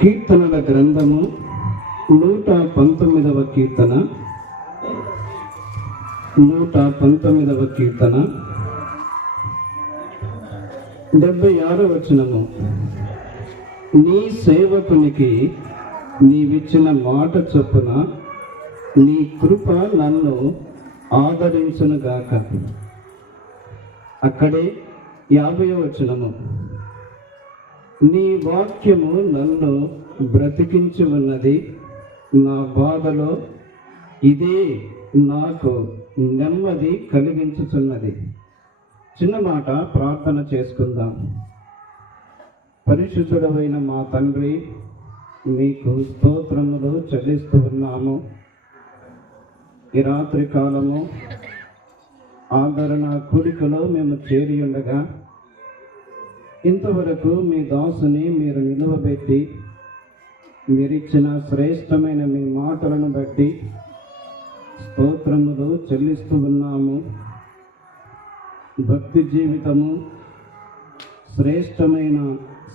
కీర్తనల గ్రంథము 119వ కీర్తన 76వ వచనము. నీ సేవకునికి నీవిచ్చిన మాట చొప్పున నీ కృప నన్ను ఆదరించునుగాక. అక్కడే 50వ వచనము. నీ వాక్యము నన్ను బ్రతికించి ఉన్నది, నా బాధలో ఇదే నాకు నెమ్మది కలిగించుచున్నది. చిన్న మాట ప్రార్థన చేసుకుందాం. పరిశుద్ధుడైన మా తండ్రి, మీకు స్తోత్రములు చెల్లిస్తూ ఉన్నాము. ఈ రాత్రి కాలము ఆదరణ కూడికలో మేము చేరి ఉండగా ఇంతవరకు మీ దాసుని మీరు నిలువబెట్టి మీరిచ్చిన శ్రేష్టమైన మీ మాటలను బట్టి స్తోత్రములు చెల్లిస్తూ ఉన్నాము. భక్తి జీవితము, శ్రేష్టమైన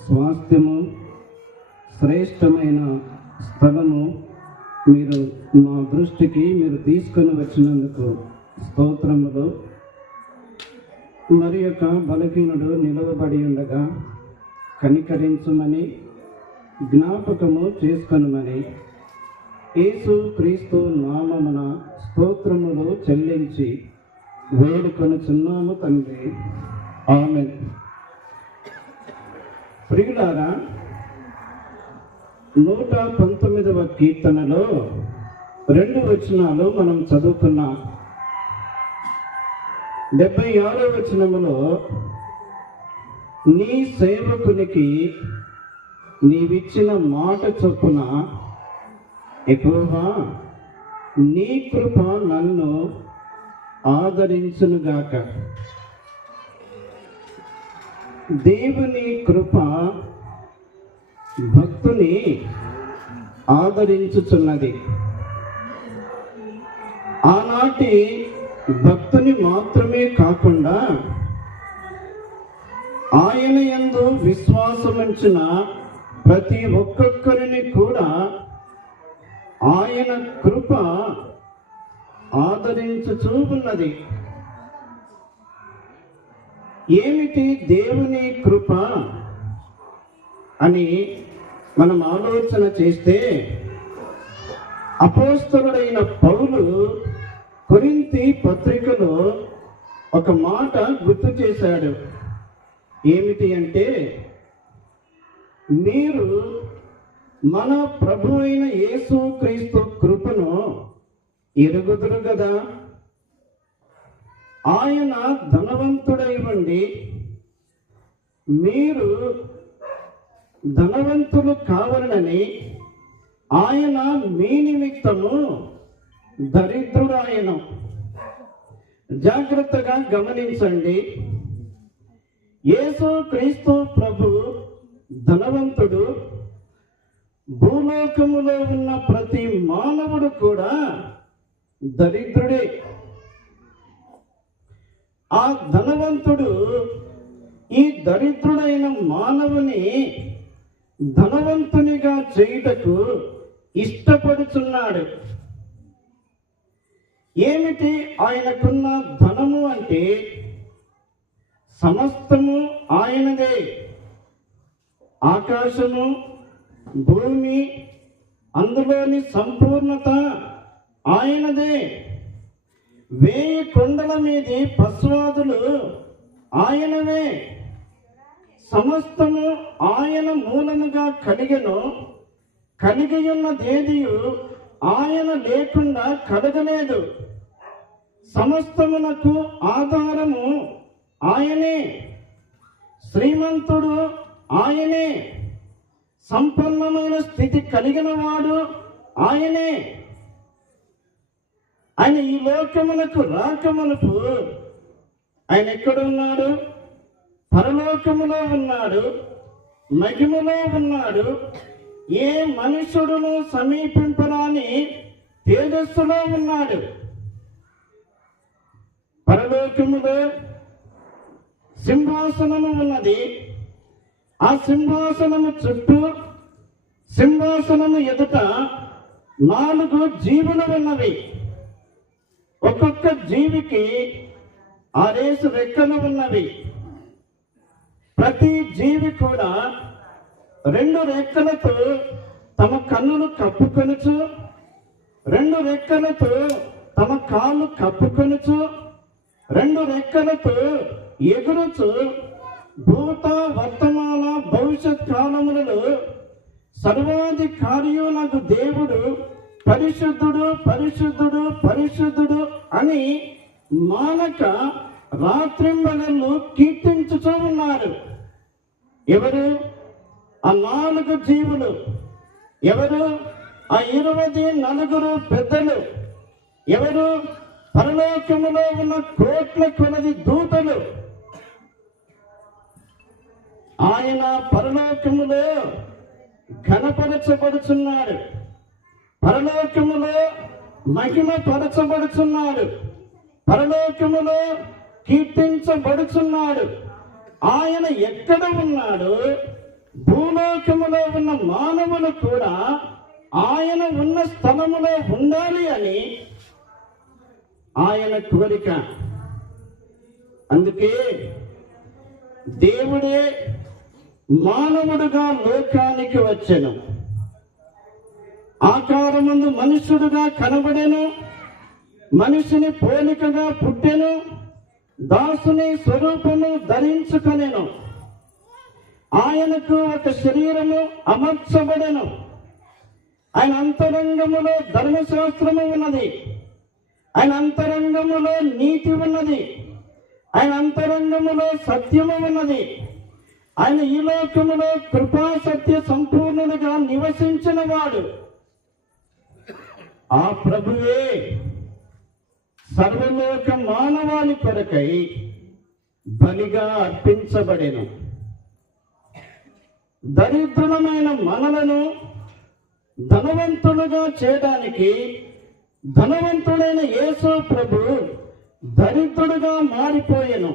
స్వాస్థ్యము, శ్రేష్టమైన స్థలము మీరు మా దృష్టికి మీరు తీసుకొని వచ్చినందుకు స్తోత్రములు. మరి యొక్క బలహీనుడు నిలవబడి ఉండగా కనికరించమని, జ్ఞాపకము చేసుకొనమని యేసు క్రీస్తు నామమున స్తోత్రములు చెల్లించి వేడుకొనుచున్నాము తండ్రి. ఆమేన్. ప్రియులారా, 119వ కీర్తనలో 2 వచనాలు మనం చదువుకున్నాం. 76వ వచనములో నీ సేవకునికి నీవిచ్చిన మాట చొప్పున యెహోవా నీ కృప నన్ను ఆదరించునుగాక. దేవుని కృప భక్తుని ఆదరించుచున్నది. ఆనాటి భక్తుని మాత్రమే కాకుండా ఆయన యందు విశ్వాసముంచిన ప్రతి ఒక్కొక్కరిని కూడా ఆయన కృప ఆదరించుచూ ఉన్నది. ఏమిటి దేవుని కృప అని మనం ఆలోచన చేస్తే, అపోస్తలుడైన పౌలు కొరింథీ పత్రికలో ఒక మాట గుర్తు చేశాడు. ఏమిటి అంటే, మీరు మన ప్రభు అయిన యేసు క్రీస్తు కృపను ఎరుగుదురు కదా. ఆయన ధనవంతుడై ఉండి మీరు ధనవంతులు కావాలని ఆయన మీ నిమిత్తము దరిద్రుడాయను. జాగ్రత్తగా గమనించండి. యేసు క్రీస్తు ప్రభు ధనవంతుడు. భూలోకములో ఉన్న ప్రతి మానవుడు కూడా దరిద్రుడే. ఆ ధనవంతుడు ఈ దరిద్రుడైన మానవుని ధనవంతునిగా చేయుటకు ఇష్టపడుచున్నాడు. ఏమిటి ఆయనకున్న ధనము అంటే, సమస్తము ఆయనదే. ఆకాశము, భూమి, అందులోని సంపూర్ణత ఆయనదే. 1000 కొండల మీది పశ్వాదులు ఆయనవే. సమస్తము ఆయన మూలముగా కలిగెను. కలిగి ఉన్నదేదియు ఆయన లేకుండా కలగలేదు. సమస్తమునకు ఆధారము ఆయనే. శ్రీమంతుడు ఆయనే. సంపన్నమైన స్థితి కలిగిన వాడు ఆయనే. ఆయన ఈ లోకమునకు రాకమునకు ఆయన ఎక్కడున్నాడు? పరలోకములో ఉన్నాడు, మహిమలో ఉన్నాడు. ఏ మనుషుడును సమీపింపరాని తేజస్సులో ఉన్నాడు. పరలోకములో సింహాసనము ఉన్నది. ఆ సింహాసనము చుట్టూ, సింహాసనము ఎదుట 4 జీవులు ఉన్నవి. ఒక్కొక్క జీవికి 6 రెక్కలు ఉన్నవి. ప్రతి జీవి కూడా 2 రెక్కలతో తమ కన్నులు కప్పుకొనుచు, 2 రెక్కలతో తమ కాళ్ళు కప్పుకొనుచు, 2 రెక్కలతో ఎగురుచు భూత వర్తమాన భవిష్యత్ కాలములలో సర్వాధికారియు నాకు దేవుడు పరిశుద్ధుడు పరిశుద్ధుడు పరిశుద్ధుడు అని మానక రాత్రింబగళ్ళు కీర్తించుతూ ఉన్నారు. ఎవరు? ఆ 4 జీవులు. ఎవరు? ఆ 24 పెద్దలు. ఎవరు? పరలోకములో ఉన్న కోట్ల కొలది దూతలు. ఆయన పరలోకములో ఘనపరచబడుచున్నాడు, పరలోకములో మహిమ పరచబడుచున్నాడు, పరలోకములో కీర్తించబడుచున్నాడు. ఆయన ఎక్కడ ఉన్నాడు? భూలోకములో ఉన్న మానవులు కూడా ఆయన ఉన్న స్థలములో ఉండాలి అని ఆయన కోరిక. అందుకే దేవుడే మానవుడుగా లోకానికి వచ్చెను. ఆకారమందు మనుష్యుడుగా కనబడెను, మనిషిని పోలికగా పుట్టెను, దాసుని స్వరూపము ధరించుకొనెను. ఆయనకు ఒక శరీరము అమర్చబడెను. ఆయన అంతరంగములో ధర్మశాస్త్రము ఉన్నది, ఆయన అంతరంగములో నీతి ఉన్నది, ఆయన అంతరంగములో సత్యము ఉన్నది. ఆయన ఈ లోకములో కృపా సత్య సంపూర్ణులుగా నివసించిన వాడు. ఆ ప్రభువే సర్వలోక మానవాళి కొరకై బలిగా అర్పించబడెను. దరిద్రులమైన మనలను ధనవంతులుగా చేయడానికి ధనవంతుడైన యేసు ప్రభు దరిద్రుడుగా మారిపోయెను.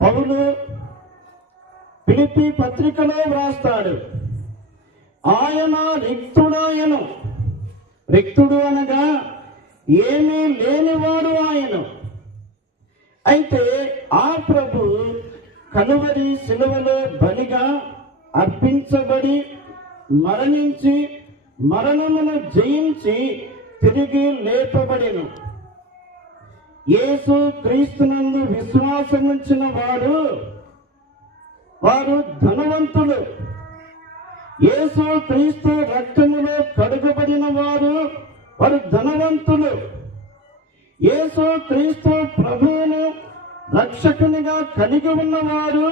పౌలు ఫిలిప్పీ పత్రికలో వ్రాస్తాడు, ఆయన రిక్తుడాయను. రిక్తుడు అనగా ఏమీ లేనివాడు ఆయన. అయితే ఆ ప్రభు కలువరి శిలువలో బలిగా అర్పించబడి మరణించి మరణమును జయించి తిరిగి లేపబడెను. యేసు క్రీస్తునందు విశ్వాసముంచిన వారు ధనవంతులు. యేసు క్రీస్తు రక్తములో కడుగబడిన వారు ధనవంతులు. యేసు క్రీస్తు ప్రభువును రక్షకునిగా కలిగి ఉన్నవారు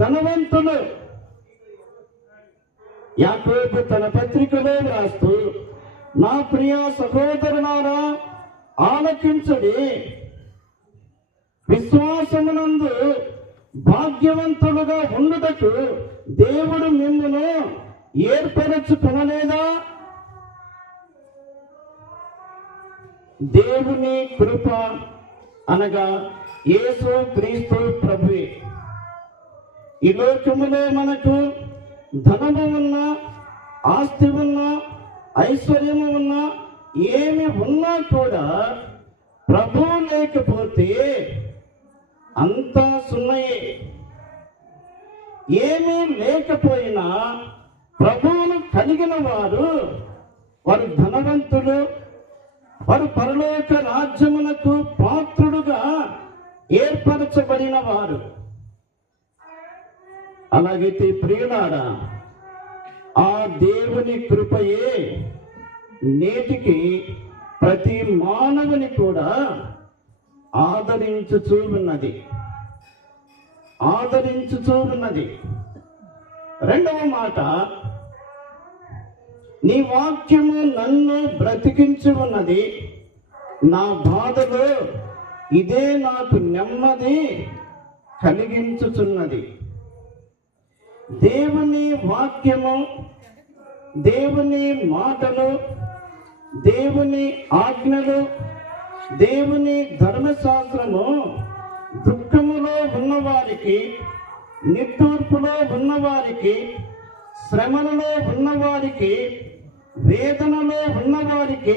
ధనవంతులు. యాకోబు తన పత్రికలో రాస్తూ, నా ప్రియ సహోదరులారా ఆలకించుడి, విశ్వాసమునందు భాగ్యవంతులుగా ఉండుటకు దేవుడు మిమ్మును ఏర్పరచుకొనలేదా? దేవుని కృప అనగా యేసు క్రీస్తు ప్రభువే. ఈ లోకములో మనకు ధనము ఉన్నా, ఆస్తి ఉన్నా, ఐశ్వర్యము ఉన్నా, ఏమి ఉన్నా కూడా ప్రభువు లేకపోతే అంతా సున్నయే. ఏమీ లేకపోయినా ప్రభువును కలిగిన వారు ధనవంతులు, వారు పరలోక రాజ్యమునకు పాత్రుడుగా ఏర్పరచబడిన వారు. అలాగైతే ప్రియులారా, ఆ దేవుని కృపయే నేటికి ప్రతి మానవుని కూడా ఆదరించుచూ ఉన్నది. రెండవ మాట, నీ వాక్యము నన్ను బ్రతికించి ఉన్నది, నా బాధలో ఇదే నాకు నెమ్మది కలిగించుచున్నది. దేవుని వాక్యము, దేవుని మాటలు, దేవుని ఆజ్ఞలు, దేవుని ధర్మశాస్త్రము దుఃఖములో ఉన్నవారికి నిట్టూర్పులో ఉన్నవారికి, శ్రమలలో ఉన్నవారికి, వేదనలో ఉన్నవారికి,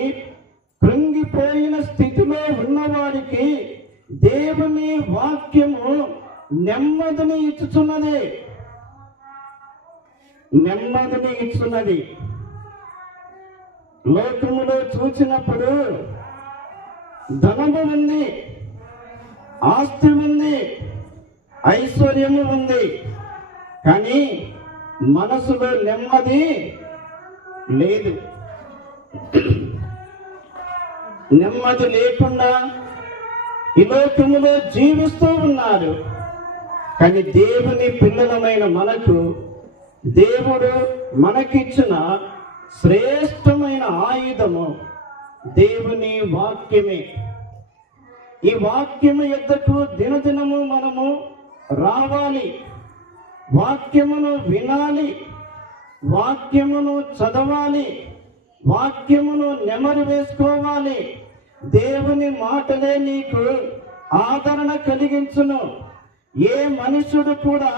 కృంగిపోయిన స్థితిలో ఉన్నవారికి దేవుని వాక్యము నెమ్మదిని ఇచ్చుచున్నది. నెమ్మదిని ఇచ్చున్నది. లోకములో చూసినప్పుడు ధనము ఉంది, ఆస్తి ఉంది, ఐశ్వర్యము ఉంది, కానీ మనసులో నెమ్మది లేదు. నెమ్మది లేకుండా ఈ లోకములో జీవిస్తూ ఉన్నారు. కానీ దేవుని పిల్లలమైన మనకు దేవుడు మనకిచ్చిన శ్రేష్టమైన ఆయుధము దేవుని వాక్యమే. ఈ వాక్యము యొద్దకు దినదినము మనము రావాలి, వాక్యమును వినాలి, వాక్యమును చదవాలి, వాక్యమును నెమరు వేసుకోవాలి. దేవుని మాటలే నీకు ఆదరణ కలిగించును. ఏ మనుషుడు కూడా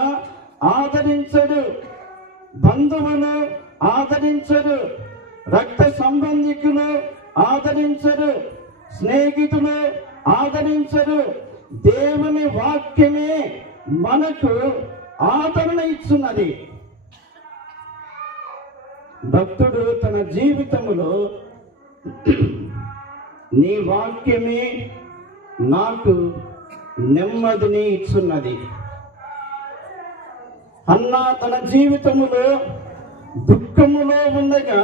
ఆదరించడు, బంధువులు ఆదరించరు, రక్త సంబంధికులు ఆదరించరు, స్నేహితులు ఆదరించరు. దేవుని వాక్యమే మనకు ఆదరణ ఇస్తున్నది. భక్తుడు తన జీవితములో నీ వాక్యమే నాకు నెమ్మదిని ఇస్తున్నది. అన్నా తన జీవితములో దుఃఖములో ఉండగా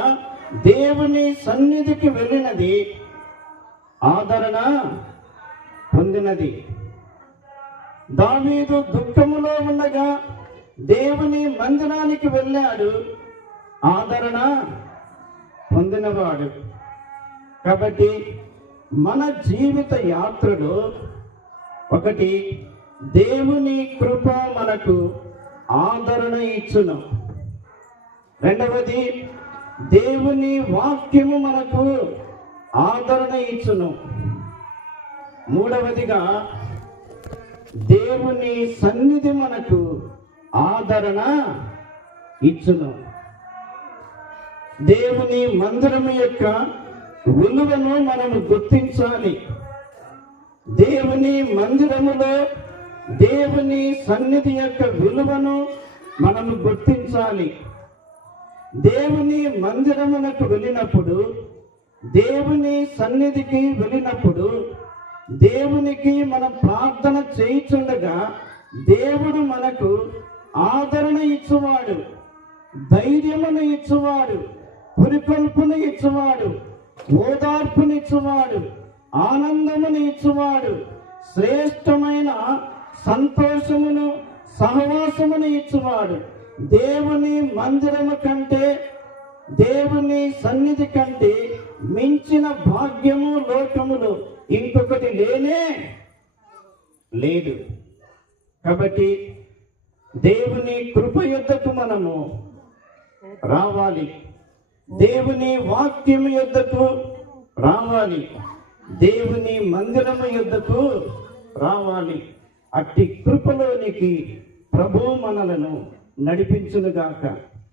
దేవుని సన్నిధికి వెళ్ళినది, ఆదరణ పొందినది. దావీదు దుఃఖములో ఉండగా దేవుని మందిరానికి వెళ్ళాడు, ఆదరణ పొందినవాడు. కాబట్టి మన జీవిత యాత్రలో ఒకటి, దేవుని కృప మనకు ఆదరణ ఇచ్చును. రెండవది, దేవుని వాక్యము మనకు ఆదరణ ఇచ్చును. మూడవదిగా, దేవుని సన్నిధి మనకు ఆదరణ ఇచ్చును. దేవుని మందిరము యొక్క విలువను మనము గుర్తించాలి. దేవుని మందిరములో దేవుని సన్నిధి యొక్క విలువను మనము గుర్తించాలి. దేవుని మందిరమునకు వెళ్ళినప్పుడు, దేవుని సన్నిధికి వెళ్ళినప్పుడు, దేవునికి మనం ప్రార్థన చేయుచుండగా దేవుడు మనకు ఆదరణ ఇచ్చువాడు, ధైర్యమును ఇచ్చువాడు, పురికొల్పును ఇచ్చువాడు, ఓదార్పును ఇచ్చువాడు, ఆనందమును ఇచ్చువాడు, శ్రేష్టమైన సంతోషమును సహవాసమును ఇచ్చువాడు. దేవుని మందిరము కంటే, దేవుని సన్నిధి కంటే మించిన భాగ్యము లోకములో ఇంకొకటి లేనే లేదు. కాబట్టి దేవుని కృప యొద్దకు మనము రావాలి, దేవుని వాక్యము యొద్దకు రావాలి, దేవుని మందిరము యొద్దకు రావాలి. అట్టి కృపలోనికి ప్రభు మనలను నడిపించునుగాక.